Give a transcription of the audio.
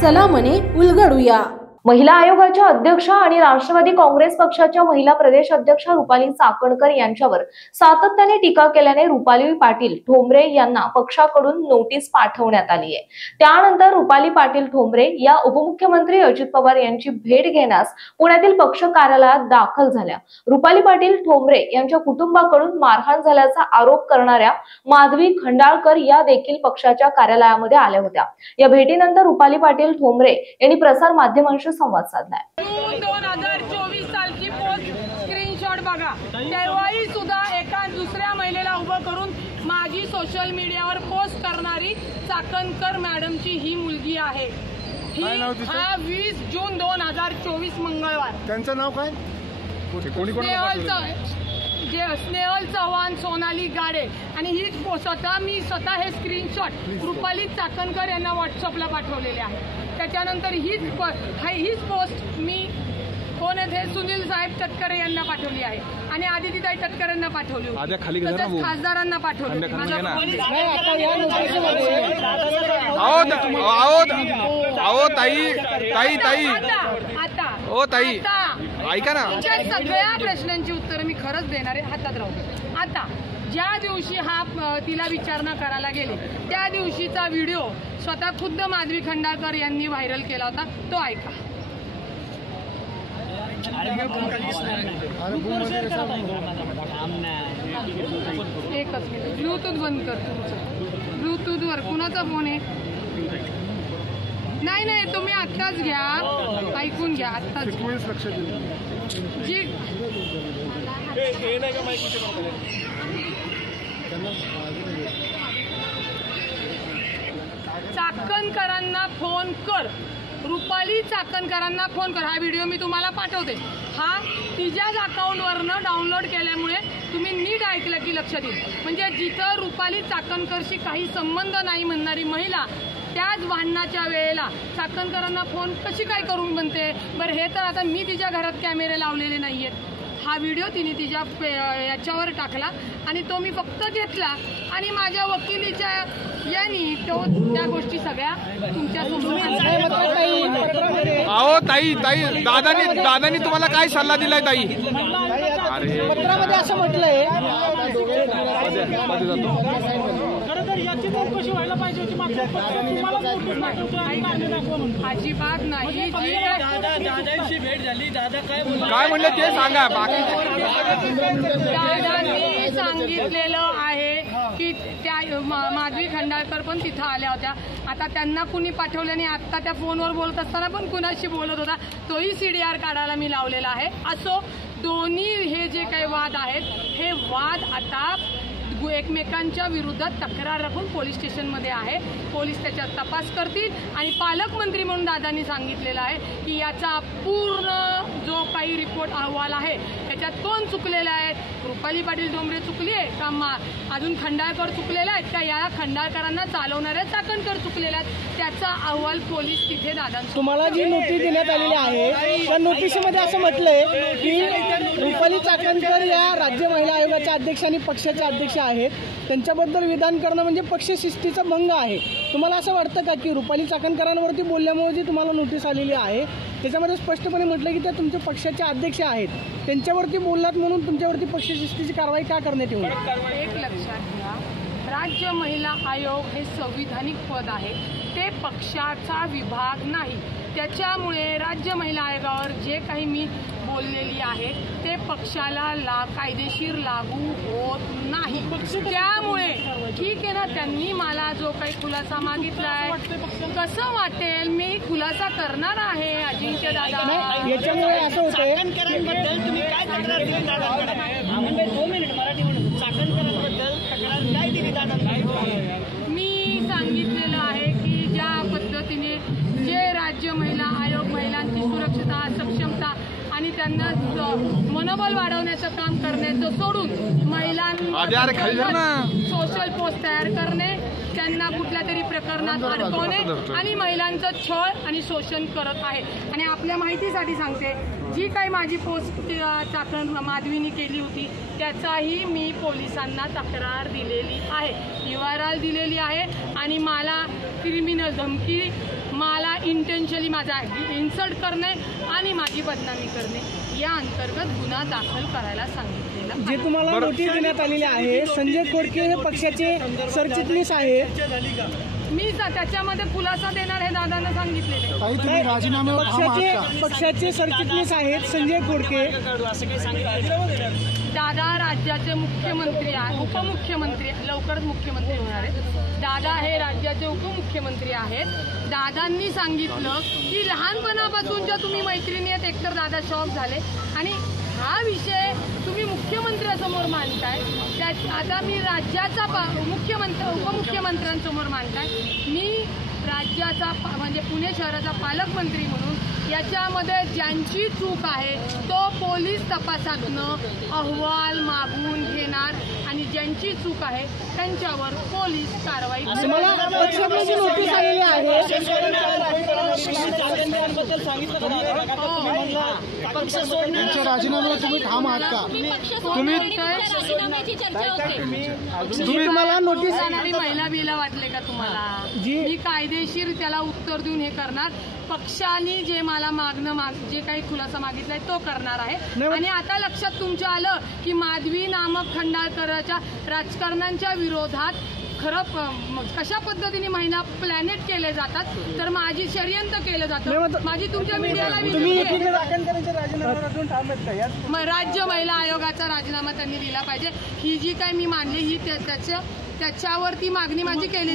चला मने उलगडूया। महिला आयोगाच्या अध्यक्षा आणि राष्ट्रवादी काँग्रेस पक्षाच्या महिला प्रदेश अध्यक्षा रुपाली चाकणकर यांच्यावर सातत्याने टीका केल्याने रुपाली पाटील ठोंबरे यांना पक्षाकडून नोटीस पाठवण्यात आली आहे। त्यानंतर रुपाली पाटील ठोंबरे या उपमुख्यमंत्री अजित पवार यांची भेट घेण्यास पुण्यातील पक्ष कार्यालयात दाखल झाल्या। रुपाली पाटील ठोंबरे यांच्या कुटुंबाकडून मारहाण झाल्याचा आरोप करणाऱ्या माधवी खंडाळकर या देखील पक्षाच्या कार्यालयामध्ये आल्या होत्या। या भेटीनंतर रुपाली पाटील ठोंबरे यांनी प्रसार माध्यमांशी संवाद साधलाय। जून 2024 सालची पोस्ट स्क्रीनशॉट बघा। तेव्हाही सुद्धा एका दुसऱ्या महिलेला उभं करून माझी सोशल मीडियावर पोस्ट करणारी चाकणकर मॅडमची ही मुलगी आहे। ही 20 जून 2024 मंगळवार। त्यांचं नाव काय? स्नेहल चव्हाण, सोनाली गाडे। आणि ही मी स्वतः हे स्क्रीनशॉट रुपाली चाकणकर यांना व्हॉट्सअपला पाठवलेले आहे। त्याच्यानंतर हीच पोस्ट मी कोण आहे सुनील साहेब तटकरे यांना पाठवली आहे आणि आदितीताई तटकरे यांना पाठवली, तसेच खासदारांना पाठवली। ऐका ना, सगळ्या प्रश्नांची उत्तर मी खरंच देणार आहे, हातात राहू। आता ज्या दिवशी तिला विचारणा करायला गेले त्या दिवशीचा व्हिडिओ स्वतः खुद्द माधवी खंडाळकर यांनी व्हायरल केला होता, तो ऐका। एकच मिनिट, ब्लूटूथ बंद कर तुमचं। ब्लूटूथ वर कुणाचा फोन आहे? नाही तुम्ही आत्ताच घ्या, ऐकून घ्या आत्ताच जी। चाकणकरांना फोन कर, रुपाली चाकणकरांना फोन कर। हा व्हिडिओ मी तुम्हाला पाठवते। हा तिच्याच अकाउंटवरनं डाउनलोड केल्यामुळे तुम्ही नीट ऐकलं की लक्षात येईल। म्हणजे जिथं रुपाली चाकणकरशी काही संबंध नाही म्हणणारी महिला त्याच भांडणाच्या वेळेला चाकणकरांना फोन कशी काय करून म्हणते बरं? हे तर आता मी तिच्या घरात कॅमेरे लावलेले नाहीयेत। हा व्हिडिओ तिने तिच्या याच्यावर टाकला आणि तो मी फक्त घेतला आणि माझ्या वकिलीच्या यांनी त्या गोष्टी सगळ्या तुमच्यासमोर। अहो ताई दादानी तुम्हाला काय सल्ला दिलाय ताई? पत्रामध्ये असं म्हटलंय अजिबात नाही। दादांची भेट झाली, दादा काय म्हणले ते सांगा। दादांनी सांगितलेलं आहे की त्या माधवी खंडाळकर पण तिथं आल्या होत्या। आता त्यांना कुणी पाठवल्याने आता त्या फोनवर बोलत असताना पण कुणाशी बोलत होता तोही CDR काढायला मी लावलेला आहे। असो, दोन्ही हे जे काही वाद आहेत हे वाद आता एकमेकांच्या विरोधात तक्रार राखून पोलीस स्टेशनमध्ये आहे। पोलीस त्याच्यात तपास करतील आणि पालकमंत्री म्हणून दादांनी सांगितलेलं आहे की याचा पूर्ण जो काही रिपोर्ट अहवाल आहे त्याच्यात कोण चुकलेला आहे, रुपाली पाटील ठोंबरे चुकली आहे का अजून खंडाळकर चुकलेला आहेत का या खंडाळकरांना चालवणाऱ्या चाकणकर चुकलेला आहेत, त्याचा अहवाल पोलीस तिथे दादांना। तुम्हाला जी नोटीस देण्यात आलेली आहे त्या नोटीसमध्ये असं म्हटलंय की रुपाली चाकणकर या राज्य महिला आयोगाच्या अध्यक्ष आणि पक्षाच्या अध्यक्ष आहेत, त्यांच्याबद्दल विधान करणं म्हणजे पक्षशिस्तीचा भंग आहे। तुम्हाला असं वाटतं का की रुपाली चाकणकरांवरती बोलल्यामुळे जी तुम्हाला नोटीस आलेली आहे त्याच्यामध्ये स्पष्टपणे म्हटलं की त्या तुमच्या पक्षाचे अध्यक्ष आहेत, त्यांच्यावरती बोललात म्हणून तुमच्यावरती पक्षशिस्तीची कारवाई का करण्यात येऊ? एक लक्षात घ्या, राज्य महिला आयोग हे संविधानिक पद आहे, ते पक्षाचा विभाग नाही। त्याच्यामुळे राज्य महिला आयोगावर जे काही मी बोललेली आहे ते पक्षाला कायदेशीर लागू होत नाही। त्यामुळे ठीक आहे ना, त्यांनी मला जो काही खुलासा मागितलाय कसं वाटेल मी खुलासा करणार आहे अजिंक्य दादा। याच्यामुळे असं होतंय तुम्ही काय तक्रार दिली दादांकडे? 2 मिनिट मराठीमध्ये चाकणकरांबद्दल तक्रार काय दिली दादांकडे? मी सांगितलेलं आहे की ज्या पद्धतीने जे राज्य महिला आयोग महिलांची सुरक्षता, सक्षमता आणि त्यांना मनोबल वाढवण्याचं काम करण्याचं सोडून महिलांना सोशल पोस्ट तयार करणे, त्यांना कुठल्या तरी प्रकरणात अडकवणे आणि महिलांचं छळ आणि शोषण करत आहे। आणि आपल्या माहितीसाठी सांगते, जी काही माझी पोस्ट चाकण माधवीने केली होती त्याचाही मी पोलिसांना तक्रार दिलेली आहे, URL दिलेली आहे आणि मला क्रिमिनल धमकी मला इंटेन्शनली माझा इन्सल्ट करणे आणि माझी बदनामी करणे या अंतर्गत गुन्हा दाखल करायला सांगितलेला जे तुम्हाला नोटीस देण्यात आलेली आहे, संजय खोडके हे पक्षाचे सरचिटणीस आहेत. मी त्याच्यामध्ये खुलासा देणार हे दादांना सांगितलेले. पक्षाचे सरचिटणीस आहेत संजय खोडके. दादा राज्याचे मुख्यमंत्री आहे, उपमुख्यमंत्री, लवकरच मुख्यमंत्री होणार आहेत. दादा हे राज्याचे उपमुख्यमंत्री आहेत. दादांनी सांगितलं की लहानपणापासूनच्या तुम्ही मैत्रिणी आहेत. एकतर दादा शॉक झाले आणि हा विषय तुम्ही मुख्यमंत्र्यांसमोर मांडताय. आता मी राज्याचा उपमुख्यमंत्र्यांसमोर मांडताय. मी राज्याचा म्हणजे पुणे शहराचा पालकमंत्री म्हणून याच्यामध्ये ज्यांची चूक आहे तो पोलीस तपासातनं अहवाल मागून घेणार आणि ज्यांची चूक आहे त्यांच्यावर पोलीस कारवाई तुम्हाला पक्षाची नोटीस आलेली आहे. राजीनाम्यावर तुम्ही ठाम आहात का? तुम्हाला नोटीस जाणारी महिला बिला वाटले का तुम्हाला? मी कायदेशीर त्याला उत्तर देऊन हे करणार. पक्षाने जे मला जे काही खुलासा मागितलाय तो करणार आहे. आणि आता लक्षात तुमच्या आलं की माधवी नामक खंडाळकराच्या राजकारण्यांच्या विरोधात खरं कशा पद्धतीने महिना प्लॅनेट केले जातात तर माझी षडयंत्र केलं जातं. माझी तुमच्या मीडियाला राज्य महिला आयोगाचा राजीनामा त्यांनी दिला पाहिजे. ही जी काही मी मांडली ही त्याच्यावरती मागणी माझी केलेली